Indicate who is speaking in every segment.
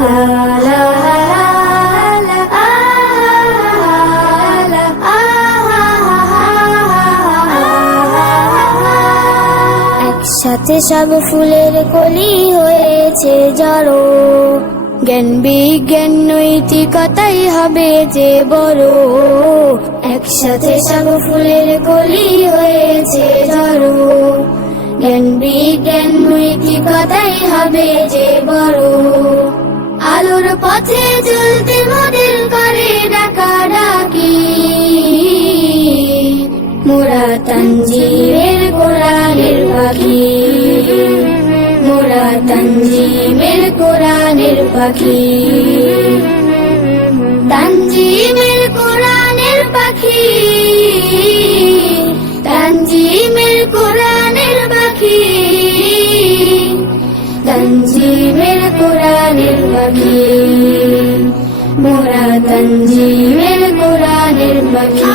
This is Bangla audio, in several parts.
Speaker 1: একসাথে সব ফুলের কলি হয়েছে জড়ো। জ্ঞান বিজ্ঞান নৈতিকতাই হবে যে বড়। একসাথে সব ফুলের কলি হয়েছে জড়ো। জ্ঞান বিজ্ঞান নৈতিকতাই হবে যে বড়। আলোর পথে চলতে মদের করে ডাকা ডাকি। মোরা তঞ্জিমের কোরআনের পাখি। মোরা তঞ্জিমের কোরআনের পাখি। তঞ্জিমের কোরআনের পাখি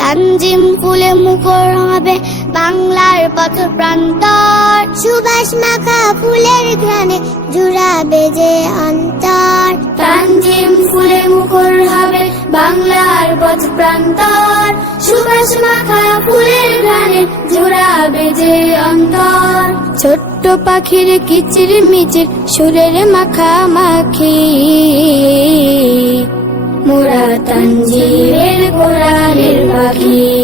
Speaker 1: তানজিম ফুলে মুখর হবে বাংলার পথ প্রান্তর। সুবাস মাখা ফুলের ঘ্রাণে জুড়াবে বেজে অন্তর। তানজিম ফুলে মুখর হবে বাংলার পথ প্রান্তর। সুবাস মাখা ফুলের ঘ্রাণে জুড়াবে বেজে অন্তর। ছোট্ট পাখির কিচির মিচির সুরের মাখা মাখি। মোরা তঞ্জিমের কোরআনের পাখি।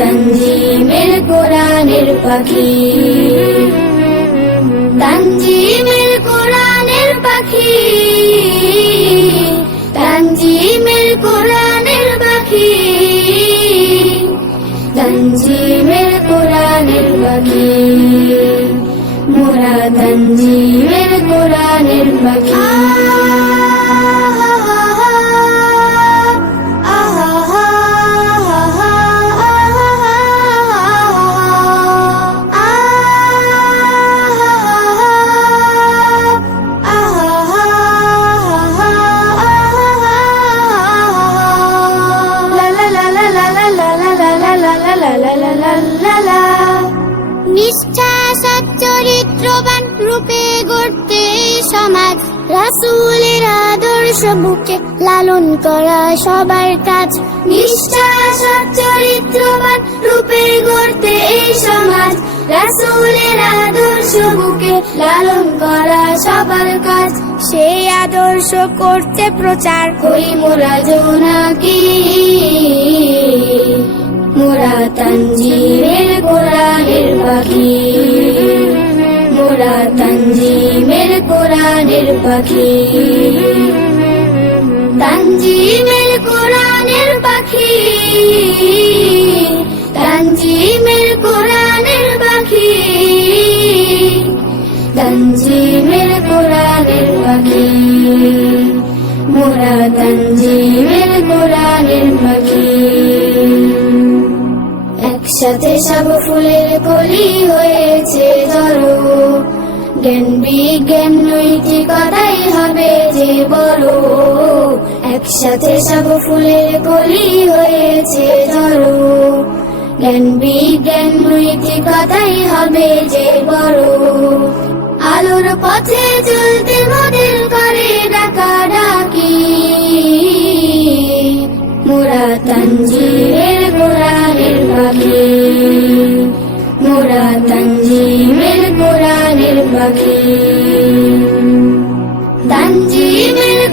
Speaker 1: তঞ্জিমের কোরআনের পাখি। তঞ্জিমের কোরআনের পাখি। তঞ্জিমের কোরআনের পাখি। তঞ্জিমের কোরআনের পাখি। মোরা তঞ্জিমের কোরআনের পাখি। নিষ্ঠা সচ্চরিত্রবান রূপে গড়তে সমাজ রাসূলের আদর্শ বুকে লালন করা সবার কাজ। নিষ্ঠা সচ্চরিত্রবান রূপে গড়তে সমাজ রাসূলের আদর্শ বুকে লালন করা সবার কাজ। সেই আদর্শ করতে প্রচার কই মোরা জোনাকি। কোরআনের পাখি। তঞ্জিমের কোরআনের পাখি। তঞ্জিমের কোরআনের পাখি। তঞ্জিমের কোরআনের পাখি। মোরা তঞ্জিমের কোরআনের পাখি। একসাথে সব ফুলের কলি হয়েছে ধরো জ্ঞান বিজ্ঞান নৈতিকতাই বড় একসাথে সব ফুলের কলি হয়েছে, ধরো। জ্ঞান বিজ্ঞান নৈতিকতাই হবে যে বড়। আলোর পথে চলতে মডেল করে ডাকা ডাকি মোরা তঞ্জিমের কোরআনের পাখি। মোরা তঞ্জিমের কোরআনের পাখি।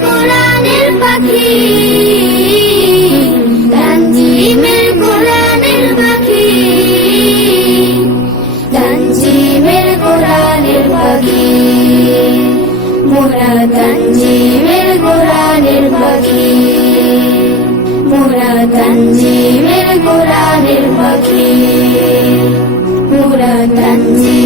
Speaker 1: কোরআনের পাখি তঞ্জিমের কোরআনের পাখি তঞ্জিমের কোরআনের পাখি, মোরা তঞ্জিমের কোরআনের পাখি, মোরা তঞ্জিমের কোরআনের পাখি, মোরা তঞ্জিমের